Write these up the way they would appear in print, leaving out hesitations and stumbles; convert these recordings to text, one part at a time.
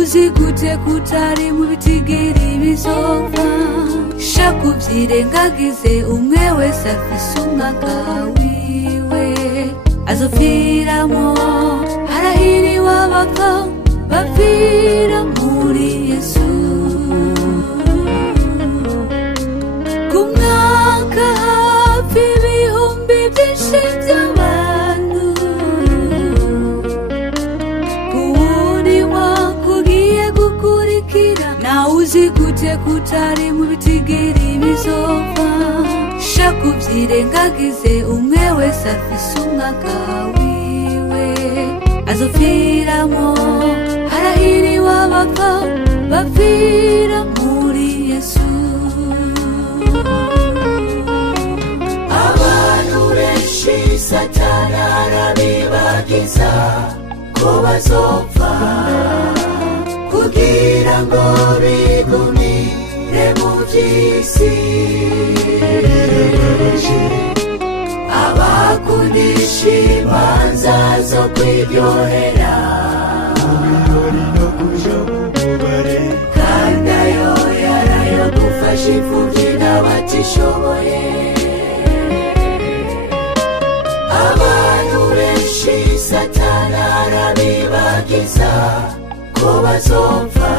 Uzigute kutari mu bitigiri bizova shaku vyirengagize umwe wese afise umwaka wiwe azopfiramo harahiriwe abapfa bapfira muri Yesu ku mwaka hafi ibihumbi vyinshi vy'abantu uzigute kutari mu bitigiri bizova shaku vyirengagize umwe wese afise umwaka wiwe azopfiramo harahiriwe abapfa bapfira muri Yesu abantu benshi Satani arabibagiza ko bazopfa kugira ngo bigumire mu vy'isi abakundisha imanza zo kwiryohera kandi ayo yarayo gufasha imfuvyi n'abatishoboye abantu benshi Satani arabibagiza ko bazopfa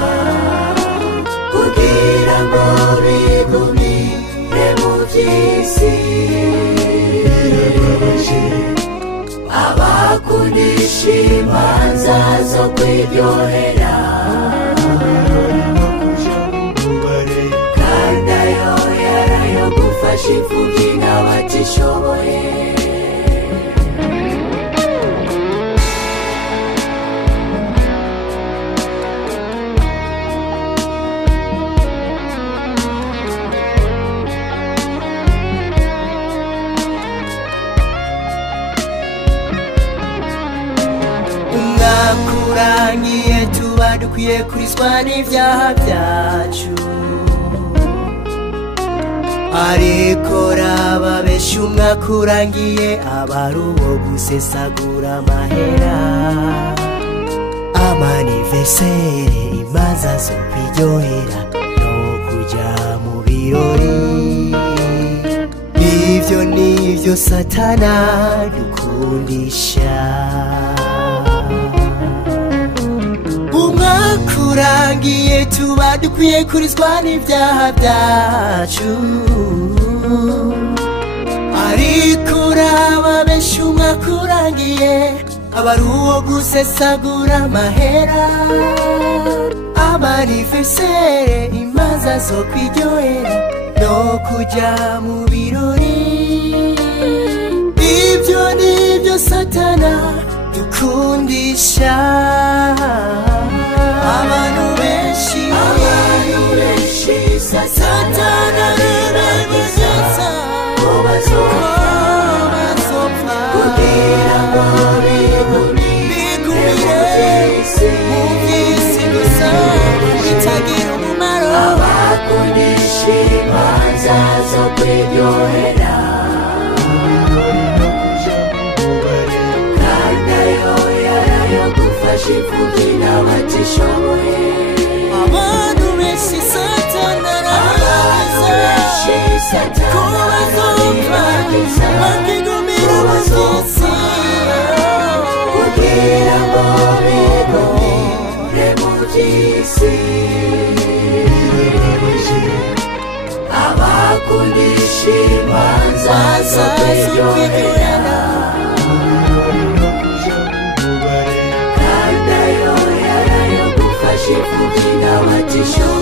kugira ngo bigumire mu vy'isi abakundisha imanza zo kwiryohera kandi ayo yarayo gufasha imfuvyi n'abatishoboye kurangiye tuba dukwiye kurizwa n'ivyaha vyacu ariko raba benshi umwaka urangiye abari uwo gusesagura amahera amanivesere imanza zo kwiryohera no kuja mu birori ivyo nivyo Satana dukundisha kurangiye tuba dukwiye kurizwa n'ivyaha vyacu ariko raba benshi umwaka urangiye abari uwo gusesagura amahera amanivesere imanza zo kwiryohera no kuja mu birori ivyo nivyo Satana dukundisha abantu benshi Satani arabibagiza ko bazopfa kugira ngo bigumire mu vy'isi gusa bitagira umumaro abakundisha imanza zo kwiryohera kandi ayo yarayo gufasha imfuvyi n'abatishoboye abantu benshi Satani arabibagiza ko bazopfa bakigumira mu vy'isi kugira ngo bigumire mu vy'isi abakundisha imanza zo kwiryohera kandi ayo yarayo gufasha imfuvyi n'abatishoboye